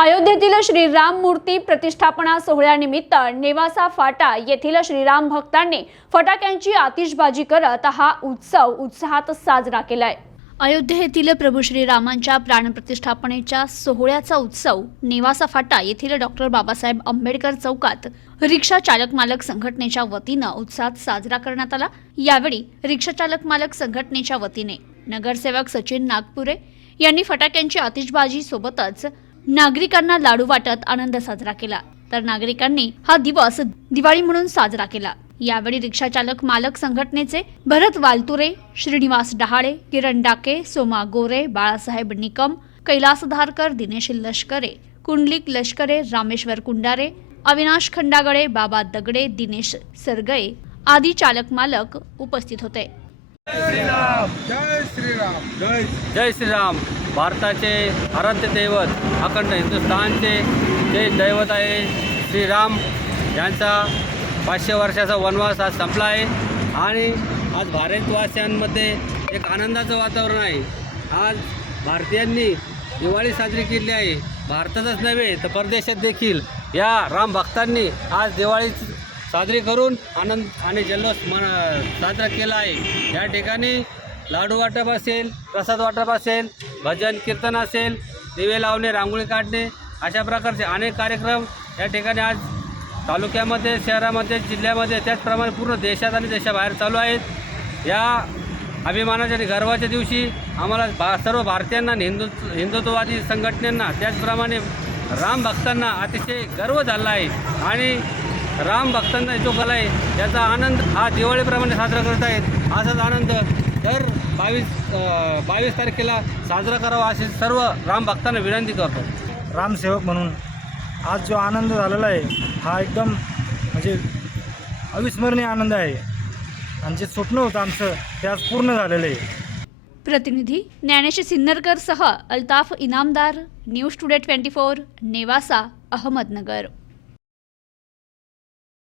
अयोध्येतील श्रीराम मूर्ती प्रतिष्ठापना सोहळ्यानिमित्त नेवासा फाटा येथील श्रीराम भक्तांनी फटाक्यांची आतिषबाजी करत हा उत्सव उत्साहात साजरा केलाय. अयोध्ये येथील प्रभू श्रीरामांच्या प्राणप्रतिष्ठापनेच्या सोहळ्याचा उत्सव नेवासा फाटा येथील डॉक्टर बाबासाहेब आंबेडकर चौकात रिक्षा चालक मालक संघटनेच्या वतीनं उत्साहात साजरा करण्यात आला. यावेळी रिक्षा चालक मालक संघटनेच्या वतीने नगरसेवक सचिन नागपुरे यांनी फटाक्यांची आतिषबाजी सोबतच नागरिकांना लाडू वाटत आनंद साजरा केला. तर नागरिकांनी हा दिवस दिवाळी म्हणून साजरा केला. यावेळी रिक्षा चालक मालक संघटनेचे भरत वालतुरे श्रीनिवास डहाळे किरण डाके सोमा गोरे बाळासाहेब निकम कैलास धारकर दिनेश लष्करे कुंडलिक लष्करे रामेश्वर कुंडारे अविनाश खंडागळे बाबा दगडे दिनेश सरगळे आदी चालक मालक उपस्थित होते. जय श्रीराम. जय जय श्रीराम. भारताचे आराध्य दैवत अखंड हिंदुस्थानचे जे दैवत आहे श्रीराम यांचा पाचशे वर्षाचा वनवास आज संपला आहे. आणि आज भारतवासियांमध्ये एक आनंदाचं वातावरण आहे. आज भारतीयांनी दिवाळी साजरी केली आहे. भारतातच नव्हे तर परदेशात देखील या राम भक्तांनी आज दिवाळी साजरी करून आनंद आणि जल्लोष मन साजरा केला आहे. या ठिकाणी लाडू वाटप असेल प्रसाद वाटप असेल भजन कीर्तन असेल दिवे लावणे रांगोळी काढणे अशा प्रकारचे अनेक कार्यक्रम या ठिकाणी आज तालुक्यामध्ये शहरामध्ये जिल्ह्यामध्ये त्याचप्रमाणे पूर्ण देशात आणि देशाबाहेर चालू आहेत. या अभिमानाच्या आणि गर्वाच्या दिवशी आम्हाला भा सर्व भारतीयांना आणि हिंदू हिंदुत्ववादी संघटनांना त्याचप्रमाणे राम भक्तांना अतिशय गर्व झाला आहे. आणि राम भक्तांना जो कला आहे त्याचा आनंद हा दिवाळीप्रमाणे साजरा करत आहेत. असाच आनंद दर बावीस बावीस तारखेला साजरा करावा अशी सर्व राम भक्तांना विनंती करतो. रामसेवक म्हणून. आज जो आनंद झालेला आहे हा एकदम म्हणजे अविस्मरणीय आनंद आहे. आणि जे स्वप्न होतं आमचं ते आज पूर्ण झालेलं आहे. प्रतिनिधी ज्ञानेश सिन्नरकर सह Altaf Inamdar News Today twenty four Nevasa Ahmednagar.